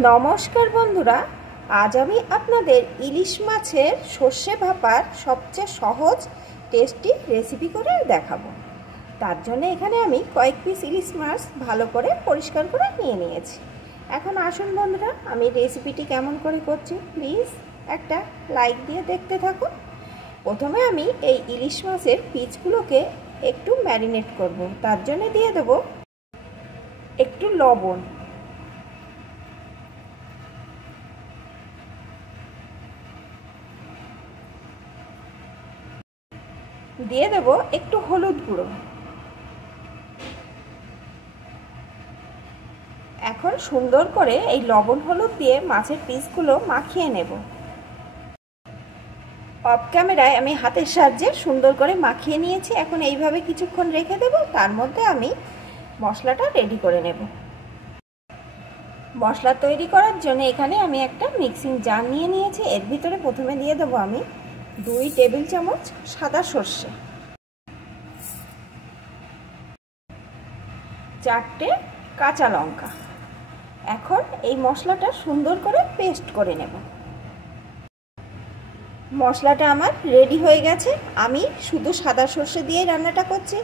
নমস্কার বন্ধুরা, আজ আমি আপনাদের ইলিশ মাছের সর্ষে ভাপার সবচেয়ে সহজ টেস্টি রেসিপি করে দেখাবো। তার জন্য এখানে আমি কয়েক পিস ইলিশ মাছ ভালো করে পরিষ্কার করে নিয়েছি। এখন আসুন বন্ধুরা, আমি রেসিপিটি কেমন করে করছি প্লিজ একটা লাইক দিয়ে দেখতে থাকুন। প্রথমে আমি এই ইলিশ মাছের পিসগুলোকে একটু ম্যারিনেট করব। তার জন্য দিয়ে দেব একটু লবণ, দিয়ে দেব একটু হলুদ গুঁড়ো। এখন সুন্দর করে এই লবণ হলুদ দিয়ে মাছের পিসগুলো মাখিয়ে নেব। অফ ক্যামেরায় আমি হাতের সাহায্যে সুন্দর করে মাখিয়ে নিয়েছি। এখন এইভাবে কিছুক্ষণ রেখে দেব, তার মধ্যে আমি মশলাটা রেডি করে নেব। মশলা তৈরি করার জন্য এখানে আমি একটা মিক্সিং জার নিয়ে নিয়েছি। এর ভিতরে প্রথমে দিয়ে দেবো আমি 2 টেবিল চামচ সাদা সর্ষে, 4টে কাঁচা লঙ্কা। এখন এই মশলাটা সুন্দর করে পেস্ট করে নেব। মশলাটা আমার রেডি হয়ে গেছে। আমি শুধু সাদা সর্ষে দিয়ে রান্নাটা করছি,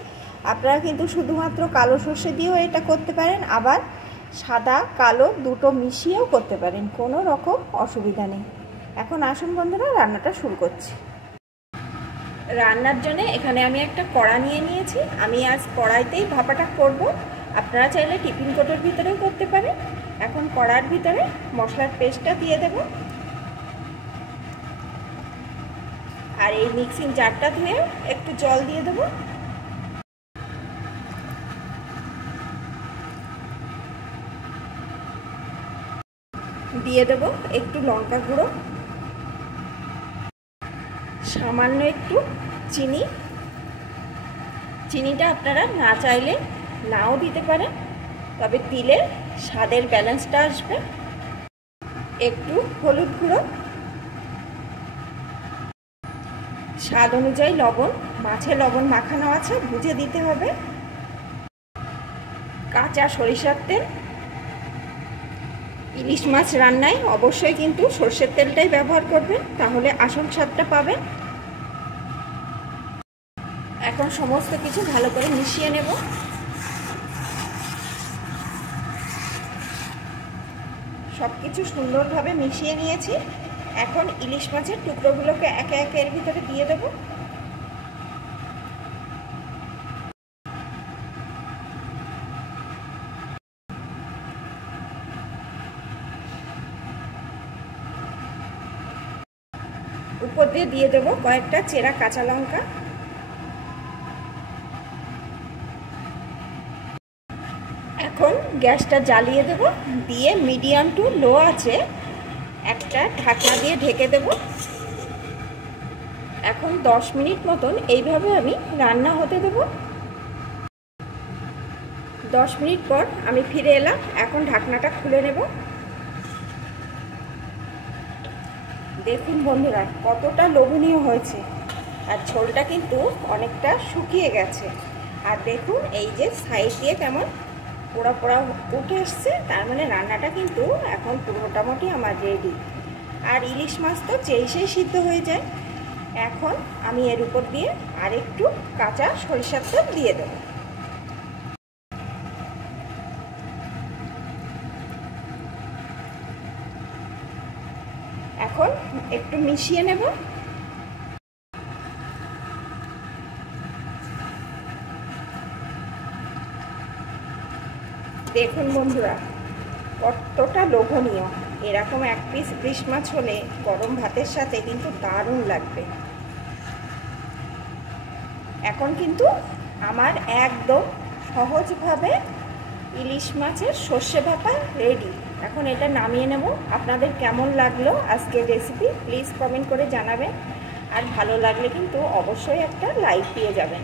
আপনারা কিন্তু শুধুমাত্র কালো সর্ষে দিয়েও এটা করতে পারেন, আবার সাদা কালো দুটো মিশিয়েও করতে পারেন, কোনো রকম অসুবিধা নেই। এখন আসুন বন্ধুরা, রান্নাটা শুরু করছি। রান্নার জন্য এখানে আমি একটা কড়া নিয়ে নিয়েছি। আমি আজ কড়াইতেই ভাপাটা করব, আপনারা চাইলে টিফিন কোটোর ভিতরেও করতে পারেন। এখন কড়ার ভিতরে মশলার পেস্টটা দিয়ে দেব, আর এই মিক্সিং জারটা ধুয়ে একটু জল দিয়ে দেব। দিয়ে দেব একটু লঙ্কা গুঁড়ো, সামান্য একটু চিনি। চিনিটা আপনারা না চাইলে নাও দিতে পারেন, তবে দিলে স্বাদের ব্যালেন্সটা আসবে। একটু হলুদ গুঁড়ো, স্বাদ অনুযায়ী লবণ, মাছে লবণ মাখানো আছে বুঝে দিতে হবে। কাঁচা সরিষার তেল, ইলিশ মাছ রান্নায় অবশ্যই কিন্তু সর্ষের তেলটাই ব্যবহার করবেন, তাহলে আসল স্বাদটা পাবেন। এখন সমস্ত কিছু ভালো করে মিশিয়ে নেব। সব কিছু সুন্দরভাবে মিশিয়ে নিয়েছি। এখন ইলিশ মাছের টুকরোগুলোকে একে একে এর ভিতরে দিয়ে দেব। উপর দিয়ে দিয়ে দেব কয়েকটা চেরা কাঁচা লঙ্কা। এখন গ্যাসটা জ্বালিয়ে দেব, দিয়ে মিডিয়াম টু লো আছে একটা ঢাকনা দিয়ে ঢেকে দেব। এখন 10 মিনিট মতন এইভাবে আমি রান্না হতে দেব। 10 মিনিট পর আমি ফিরে এলাম। এখন ঢাকনাটা খুলে নেব। দেখুন বন্ধুরা, কতটা লোভনীয় হয়েছে, আর ঝোলটা কিন্তু অনেকটা শুকিয়ে গেছে। আর দেখুন এই যে সাইড দিয়ে কেমন পোড়া পোড়া উঠে এসছে, তার মানে রান্নাটা কিন্তু এখন পুরো মোটামুটি আমার রেডি। আর ইলিশ মাছ তো চেয়েই সিদ্ধ হয়ে যায়। এখন আমি এর উপর দিয়ে আরেকটু কাঁচা সরিষার তেল দিয়ে দেব। এখন একটু মিশিয়ে নেব। দেখুন বন্ধুরা, কতটা লোভনীয়। এরকম এক পিস ইলিশ মাছ হলে গরম ভাতের সাথে কিন্তু দারুণ লাগবে। এখন কিন্তু আমার একদম সহজভাবে ইলিশ মাছের সর্ষে ভাপা রেডি। এখন এটা নামিয়ে নেব। আপনাদের কেমন লাগলো আজকের রেসিপি প্লিজ কমেন্ট করে জানাবেন, আর ভালো লাগলে কিন্তু অবশ্যই একটা লাইক দিয়ে যাবেন।